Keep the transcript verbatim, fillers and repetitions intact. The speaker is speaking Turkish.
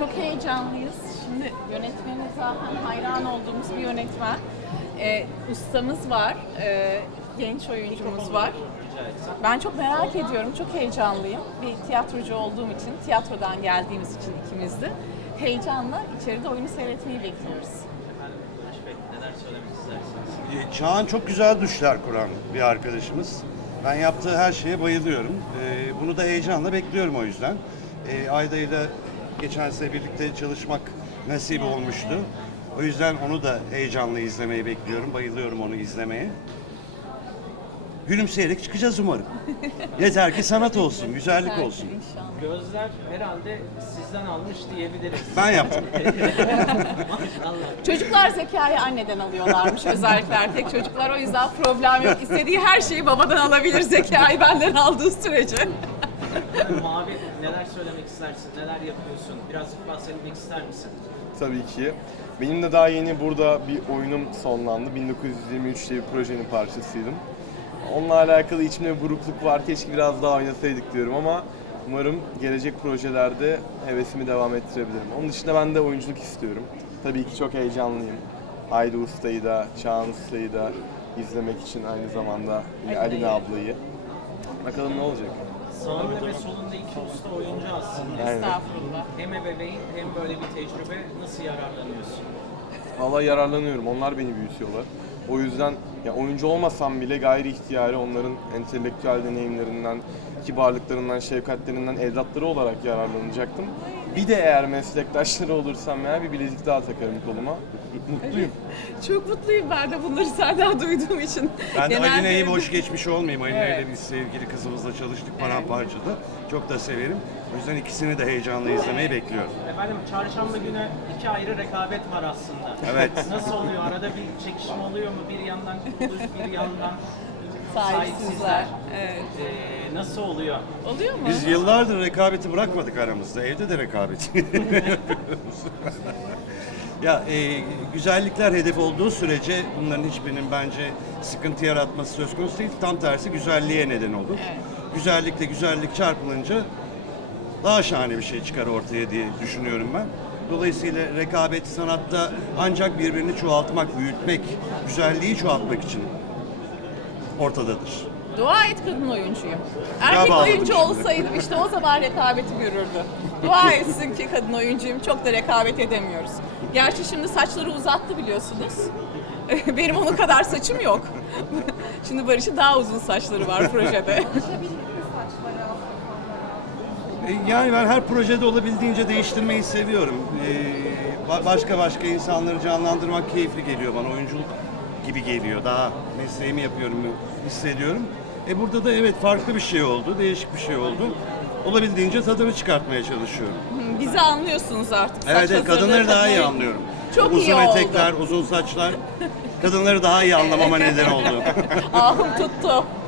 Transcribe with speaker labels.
Speaker 1: çok heyecanlıyız. Şimdi yönetmeni zaten hayran olduğumuz bir yönetmen. Ee, ustamız var, ee, genç oyuncumuz var. Ben çok merak ediyorum, çok heyecanlıyım. Bir tiyatrocu olduğum için, tiyatrodan geldiğimiz için ikimiz de heyecanla içeride oyunu seyretmeyi bekliyoruz.
Speaker 2: Neler söylemek istersiniz?
Speaker 3: E, Çağan çok güzel düşler kuran bir arkadaşımız. Ben yaptığı her şeye bayılıyorum. Ee, bunu da heyecanla bekliyorum o yüzden. Ee, Ayda ile geçen sene birlikte çalışmak nasip olmuştu. O yüzden onu da heyecanla izlemeyi bekliyorum. Bayılıyorum onu izlemeye. Gülümseyerek çıkacağız umarım. Yeter ki sanat olsun, güzellik
Speaker 1: Belki
Speaker 3: olsun.
Speaker 1: inşallah.
Speaker 2: Gözler herhalde sizden almış diyebiliriz.
Speaker 3: Ben yaptım.
Speaker 2: Maşallah.
Speaker 1: Çocuklar zekayı anneden alıyorlarmış özellikle erkek çocuklar. O yüzden problem yok. İstediği her şeyi babadan alabilir zekayı benden aldığı sürece.
Speaker 2: Mavi neler söylemek istersin? Neler yapıyorsun? Birazcık bahsetmek ister misin?
Speaker 4: Tabii ki. Benim de daha yeni burada bir oyunum sonlandı. bin dokuz yüz yirmi üçte bir projenin parçasıydım. Onunla alakalı içimde bir burukluk var. Keşke biraz daha oynasaydık diyorum ama umarım gelecek projelerde hevesimi devam ettirebilirim. Onun dışında ben de oyunculuk istiyorum. Tabii ki çok heyecanlıyım. Haydi Usta'yı da, Çağan Usta'yı da izlemek için aynı zamanda
Speaker 1: Alina'yı.
Speaker 4: Alina ablayı. Bakalım ne olacak?
Speaker 2: Sağında ve solunda iki usta oyuncu aslında.
Speaker 4: Aynen.
Speaker 1: Estağfurullah.
Speaker 2: Hem ebeveyn hem böyle bir tecrübe nasıl yararlanıyorsun?
Speaker 4: Vallahi yararlanıyorum. Onlar beni büyütüyorlar. O yüzden ya oyuncu olmasam bile gayri ihtiyari onların entelektüel deneyimlerinden, kibarlıklarından, şefkatlerinden evlatları olarak yararlanacaktım. Bir de eğer meslektaşları olursam ya bir bilezik daha takarım koluma. Mutluyum.
Speaker 1: Çok mutluyum ben de bunları senden duyduğum için.
Speaker 3: Ben de
Speaker 1: Genelde-
Speaker 3: Aline'yi boş geçmiş olmayayım. Aline ile
Speaker 1: Evet.
Speaker 3: biz sevgili kızımızla çalıştık paramparçada. Çok da severim. O yüzden ikisini de heyecanla izlemeyi bekliyorum.
Speaker 2: Efendim çarşamba günü iki ayrı rekabet var aslında.
Speaker 3: Evet.
Speaker 2: Nasıl oluyor? Arada bir çekişme oluyor mu? Bir yandan kuruluş, bir yandan
Speaker 1: Sahipsizler. Evet.
Speaker 2: Ee, nasıl oluyor?
Speaker 1: Oluyor mu?
Speaker 3: Biz yıllardır rekabeti bırakmadık aramızda. Evde de rekabet yapıyoruz. Ya e, güzellikler hedef olduğu sürece bunların hiçbirinin bence sıkıntı yaratması söz konusu değil. Tam tersi güzelliğe neden olur.
Speaker 1: Evet.
Speaker 3: Güzellikle güzellik çarpılınca daha şahane bir şey çıkar ortaya diye düşünüyorum ben. Dolayısıyla rekabet sanatta ancak birbirini çoğaltmak, büyütmek, güzelliği çoğaltmak için ortadadır.
Speaker 1: Dua et kadın oyuncuyum. Erkek
Speaker 3: bağladım
Speaker 1: oyuncu
Speaker 3: şimdi.
Speaker 1: olsaydım işte o zaman rekabeti görürdü. Dua etsin ki kadın oyuncuyum. Çok da rekabet edemiyoruz. Gerçi şimdi saçları uzattı biliyorsunuz. Benim onun kadar saçım yok. Şimdi Barış'ın daha uzun saçları var projede.
Speaker 3: E, Yani ben her projede olabildiğince değiştirmeyi seviyorum. E, ba- başka başka insanları canlandırmak keyifli geliyor bana. Oyunculuk gibi geliyor. Daha mesleğimi yapıyorum hissediyorum. E burada da evet farklı bir şey oldu, değişik bir şey oldu. Olabildiğince tadını çıkartmaya çalışıyorum.
Speaker 1: Bizi anlıyorsunuz artık.
Speaker 3: Evet,
Speaker 1: Saç
Speaker 3: evet kadınları
Speaker 1: hazırlığı,
Speaker 3: daha iyi
Speaker 1: kadın-
Speaker 3: anlıyorum.
Speaker 1: Çok
Speaker 3: uzun
Speaker 1: iyi oldu.
Speaker 3: etekler, uzun saçlar kadınları daha iyi anlamama neden oldu.
Speaker 1: Ahım tuttu.